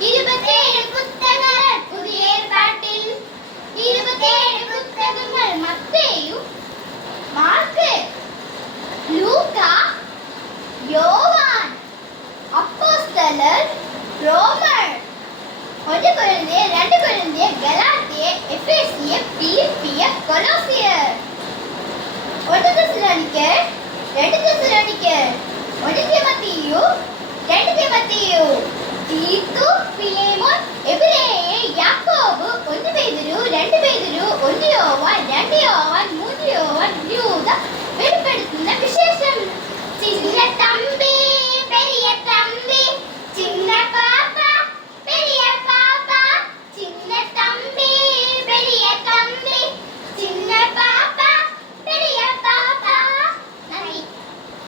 27 പുസ്തകങ്ങൾ പുതിയ ഏർപ്പാട്ടിൽ 27 പുസ്തകങ്ങൾ മത്തേയു മാർക്ക് ലൂക്ക യോവാൻ അപ്പോസ്തലർ റോമർ 1 കൊരിന്ത്യർ 2 കൊരിന്ത്യർ ഗലാത്യർ എഫേസ്യർ ഫിലിപ്പിയർ കൊലോസിയർ 1 തെസ്സലോനിക്കർ 2 തെസ്സലോനിക്കർ 1 തിമോഥെയു 2 തിമോഥെയു തീത്തു ഫിലേമോൻ എബ്രേയർ യാക്കോബ് 1 പേതുരു 2 പേതുരു 1 യോവാൻ 2 യോവാൻ 3 യോവാൻ യൂദ